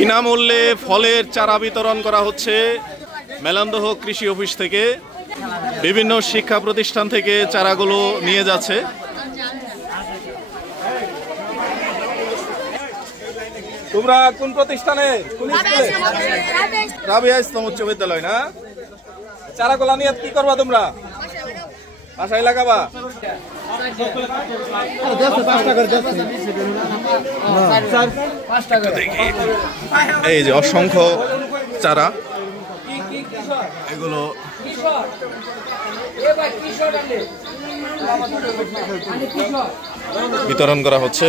বিনামূল্যে ফলের চারা বিতরণ করা হচ্ছে মেলান্দহ কৃষি অফিস থেকে। বিভিন্ন শিক্ষা প্রতিষ্ঠান থেকে চারাগুলো নিয়ে যাচ্ছে। তোমরা কোন প্রতিষ্ঠানে? রাবিয়া ইসলাম উচ্চ বিদ্যালয় না? চারাগুলা নিয়ে কি করবা তোমরা? বাসায় লাগাবা? এই যে অসংখ্য চারা, এগুলো বিতরণ করা হচ্ছে।